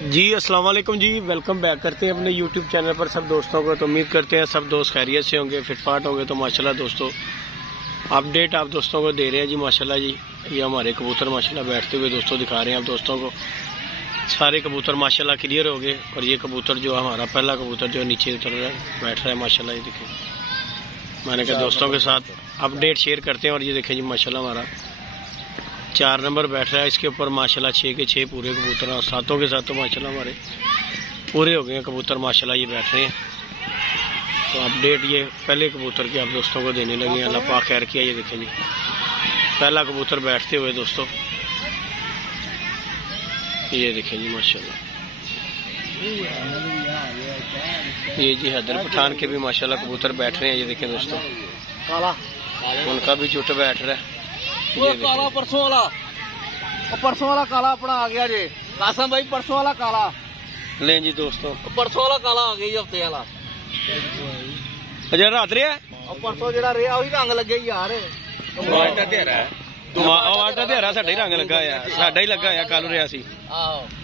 जी अस्सलाम वालेकुम जी, welcome back करते हैं अपने यूट्यूब चैनल पर सब दोस्तों को। तो उम्मीद करते हैं सब दोस्त खैरियत से होंगे, फिटफाट होंगे। तो माशाल्लाह दोस्तों अपडेट आप दोस्तों को दे रहे हैं जी माशाल्लाह जी। ये हमारे कबूतर माशाल्लाह बैठते हुए दोस्तों दिखा रहे हैं आप दोस्तों को। सारे कबूतर माशाल्लाह क्लियर हो गए और ये कबूतर जो हमारा पहला कबूतर जो नीचे उतर रहा है बैठ रहा है माशाल्लाह। ये देखें, मैंने कहा दोस्तों के साथ अपडेट शेयर करते हैं। और ये देखें जी माशाल्लाह हमारा 4 नंबर बैठ रहा है। इसके ऊपर माशाल्लाह 6 के 6 पूरे कबूतर और सातों के साथ तो माशाल्लाह हमारे पूरे हो गए हैं कबूतर माशाल्लाह। ये बैठ रहे हैं। तो अपडेट ये पहले कबूतर की आप दोस्तों को देने लगे हैं। अल्लाह पाक खैर किया। ये देखें जी पहला कबूतर बैठते हुए दोस्तों, ये देखें जी माशाल्लाह। ये जी हैदर पठान के भी माशाल्लाह कबूतर बैठ रहे हैं। ये देखें दोस्तों, उनका भी जुट बैठ रहा है। वो काला परसों वाला काला अपना आ गया जी कासम भाई। परसों वाला काला ले जी दोस्तों, परसों वाला काला आ गया हफ्ते वाला अजय रात रहा परसों जरा रहा वही रंग लगे यार। आटा तेरा साडा ही रंग लगा है, साडा ही लगा है कल रहा सी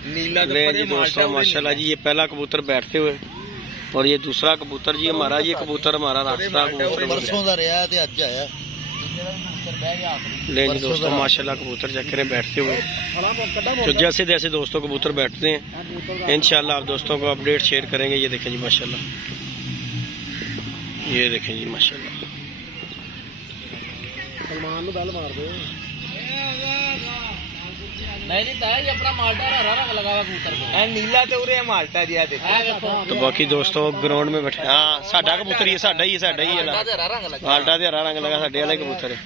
नीला। ले जी दोस्तों माशाल्लाह जी ये पहला कबूतर बैठते हुए और ये दूसरा कबूतर जी हमारा। ये कबूतर हमारा रास्ता परसों का रहा है अज आया। ले जी दोस्तों माशाल्लाह कबूतर चेक करें बैठते हुए। तो जैसे जैसे दोस्तों कबूतर बैठते हैं इंशाल्लाह आप दोस्तों को अपडेट शेयर करेंगे। ये देखें जी माशाल्लाह, ये देखें जी माशाल्लाह। सलमान बेल मार दो नहीं ताया अपना माल्टा हरा रंग लगा हुआ कबूतर को नीला तो उरे माल्टा जी देखो। तो बाकी दोस्तों ग्राउंड में बैठे हाँ साडा कबूतर ये साडा ही माल्टा ते हरा रंग लगा साडे वाला कबूतर है।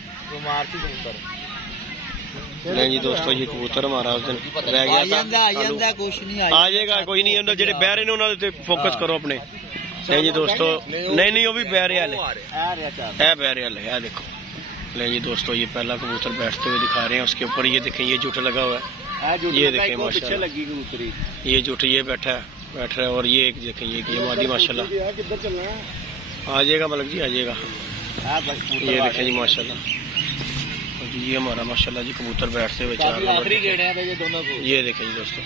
नहीं जी दोस्तों ये कबूतर हमारा उस दिन रह गया था। कुछ नहीं आ जाएगा कोई नहीं, जेडे बहरे ने उन्होंने फोकस करो अपने। नहीं जी दोस्तों नहीं वो भी बहरे वाले है, बहरे वाले है देखो। नहीं जी दोस्तों ये पहला कबूतर बैठते हुए दिखा रहे हैं। उसके ऊपर ये देखें ये जुट लगा हुआ है। ये देखें माशाल्लाह ये जुट ये बैठ रहा है। और ये एक देखें ये मादी माशाल्लाह आ जाएगा मलक जी आ जाएगा। ये देखें जी माशाल्लाह ये हमारा माशाल्लाह जी कबूतर बैठते हुए 4 नंबर। ये देखें जी दोस्तों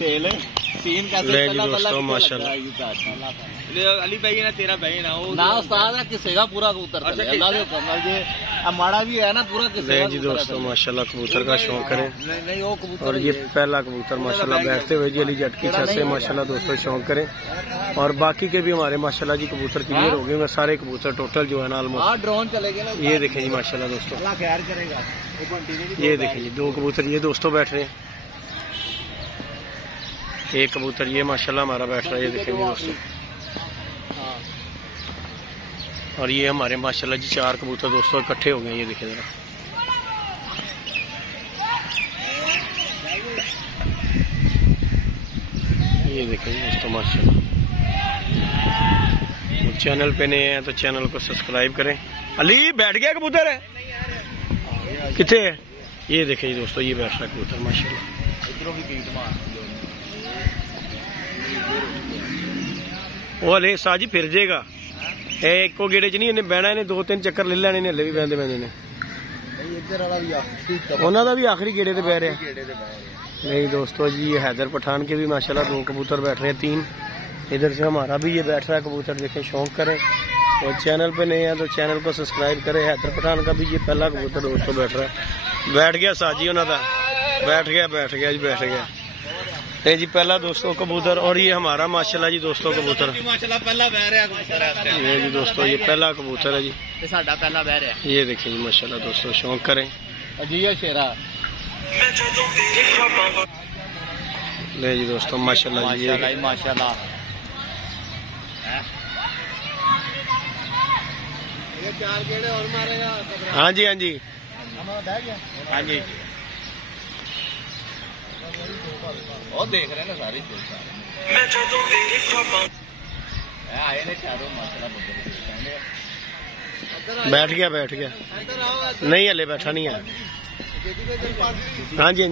ले जी दोस्तों माशाल्लाह। अली भाई ना तेरा भाई ना उस्ताद है किसेगा पूरा कबूतर अल्लाह के हुक्म नाल जे माड़ा भी है ना पूरा किसेगा। जी दोस्तों माशाल्लाह कबूतर का शौक करें। और ये पहला कबूतर माशाल्लाह बैठते हुए जी अली जट की छत से माशाल्लाह दोस्तों शौक करें। और बाकी के भी हमारे माशाल्लाह जी कबूतर क्लियर हो गए सारे कबूतर टोटल जो है ना ऑलमोस्ट। ड्रोन चले गए ना। ये देखें जी माशाल्लाह दोस्तों, ये देखें जी 2 कबूतर ये दोस्तों बैठ रहे हैं। एक कबूतर ये माशाल्लाह हमारा बैठ रहा है। ये देखेंगे दोस्तों, और ये हमारे माशाल्लाह जी 4 कबूतर दोस्तों इकट्ठे हो गए। ये देखें जरा, ये देखें दोस्तों माशाल्लाह। चैनल पे नए हैं तो चैनल को सब्सक्राइब करें। अली बैठ गया कबूतर है कितने है? ये देखें जी दोस्तों ये बैठ रहा है कबूतर माशाल्लाह। वो हले साजी फिर जाएगा एक को गेड़े च नहीं इन्हें बहना, इन्हें 2-3 चक्कर ले लेने हले भी बहते बहते ने। उन्होंने भी आखिरी गेड़े ते बह रहे। नहीं दोस्तों जी ये हैदर पठान के भी माशाल्लाह 2 कबूतर बैठ रहे हैं 3। इधर से हमारा भी ये बैठ रहा है कबूतर देखें। शौक करें और चैनल पे नए हैं तो चैनल को सब्सक्राइब करें। हैदर पठान का भी ये पहला कबूतर दोस्तों बैठ रहा है। बैठ गया साजी उन्होंने बैठ गया जी बैठ गया। नहीं जी पहला दोस्तों कबूतर और ये हमारा माशाल्लाह जी दोस्तों कबूतर माशाल्लाह पहला बह रहा है। ये जी दोस्तों ये पहला कबूतर है जी, साडा पहला बह रहा है। ये देखें जी माशाल्लाह दोस्तों शौक करें। अजीब शेरा ले जी दोस्तों माशाल्लाह जी ये माशाल्लाह। हाँ जी हाँ जी हाँ जी वो देख रहे ना सारी आए ने चारों बैठ गया नहीं हले बैठा नहीं है। हाँ जी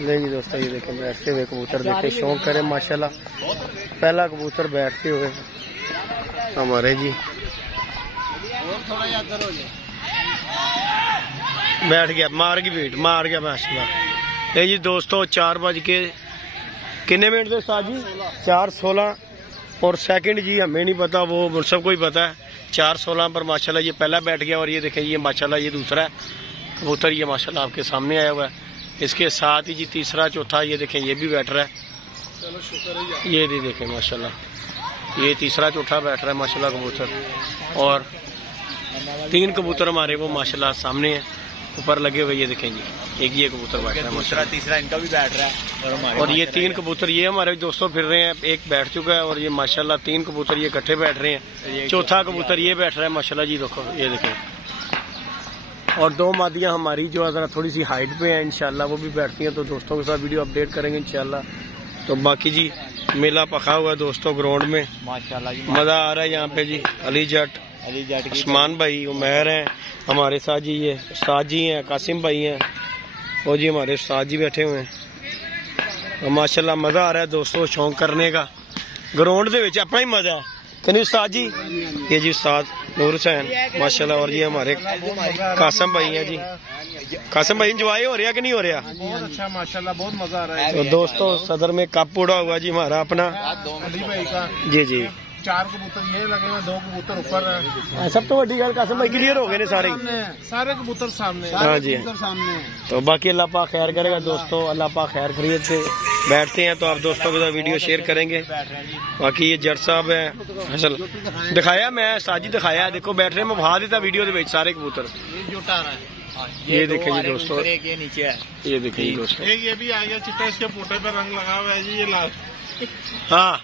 नहीं जी दोस्तों ये देखें बैठते हुए कबूतर देखें शौक करें माशाल्लाह। पहला कबूतर बैठते हुए हमारे जी। और थोड़ा याद हो जाए। बैठ गया, मार गया माशाल्लाह। ये जी दोस्तों 4 बज के कितने मिनट थे उस्ताद जी? 4:16 और सेकंड जी हमें नहीं पता, वो मुनसब को ही पता है। 4:16 पर माशाल्लाह ये पहला बैठ गया और ये देखें ये माशाल्लाह ये दूसरा कबूतर ये माशाल्लाह आपके सामने आया हुआ है। इसके साथ ही जी तीसरा चौथा ये देखें ये भी बैठ रहा है। चलो शुक्र है। ये देखें माशाल्लाह ये तीसरा चौथा बैठ रहा है माशाल्लाह कबूतर। और 3 कबूतर हमारे वो माशाल्लाह सामने है ऊपर लगे हुए। ये देखें जी एक ये कबूतर बैठ रहा है माशाल्लाह, तीसरा इनका भी बैठ रहा है। और ये 3 कबूतर ये हमारे दोस्तों फिर रहे हैं। एक बैठ चुका है और ये माशाल्लाह 3 कबूतर ये इकट्ठे बैठ रहे हैं। चौथा कबूतर ये बैठ रहा है माशाल्लाह जी। देखो ये देखें। और 2 मादियाँ हमारी जो जरा थोड़ी सी हाइट पे हैं इंशाल्लाह वो भी बैठती हैं, तो दोस्तों के साथ वीडियो अपडेट करेंगे इंशाल्लाह। तो बाकी जी मेला पका हुआ है दोस्तों ग्राउंड में माशाल्लाह जी, मजा आ रहा है यहाँ पे जी। अली जट उस्मान भाई उमैर हैं हमारे साथ जी, ये उस्ताद जी हैं, कासिम भाई हैं और जी हमारे उस्ताद जी बैठे हुए हैं। माशाल्लाह मजा आ रहा है दोस्तों शौक करने का ग्राउंड दे विच अपना ही मजा है। कहीं उस्ताद जी ये जी उस्ताद नूर हुसैन माशाल्लाह और ये हमारे कासिम भाई हैं जी। कासिम भाई इंजॉय हो रहा कि नहीं हो रहा? बहुत अच्छा माशाल्लाह, बहुत मजा आ रहा है। तो दोस्तों सदर में कप उड़ा हुआ जी हमारा अपना अली भाई का जी 4 कबूतर ये लगे हुए, 2 कबूतर ऊपर है। सब तो बड़ी गल कासिम भाई क्लियर हो गए ने सारे कबूतर सामने। हाँ जी सामने। तो बाकी अल्लाह पाक खैर करेगा दोस्तों, अल्लाह पाक खैर खैरियत से बैठते हैं तो आप दोस्तों के साथ वीडियो शेयर करेंगे। बाकी ये जट साहब है असल दिखाया मैं साजी दिखाया देखो बैठ रहे मैं वहा देता वीडियो के सारे कबूतर। ये देखें जी दोस्तों, ये नीचे है, ये देखें जी दोस्तों, एक ये भी आ गया चिट्टा, इसके पोटे पे रंग लगा हुआ है जी, ये लाल। हाँ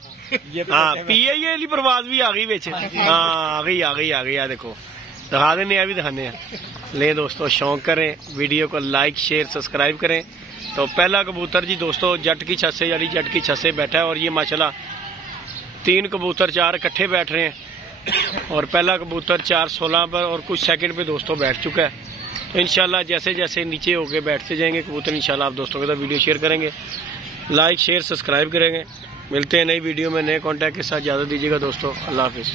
हाँ PIA वाली प्रवाज भी आ गई बेच। हाँ आ गई आ देखो दिखा देने भी दिखाने हैं। ले दोस्तों शौक करें, वीडियो को लाइक शेयर सब्सक्राइब करें। तो पहला कबूतर जी दोस्तों जट की छत से यानी जट की छत से बैठा है और ये माशाल्लाह 3 कबूतर 4 इकट्ठे बैठ रहे हैं और पहला कबूतर 4:16 पर और कुछ सेकंड पे दोस्तों बैठ चुका है। तो इंशाल्लाह जैसे जैसे नीचे होके बैठते जाएंगे कबूतर इंशाल्लाह आप दोस्तों के साथ वीडियो शेयर करेंगे, लाइक शेयर सब्सक्राइब करेंगे। मिलते हैं नई वीडियो में नए कॉन्टैक्ट के साथ, इजाज़त दीजिएगा दोस्तों, अल्लाह हाफिज़।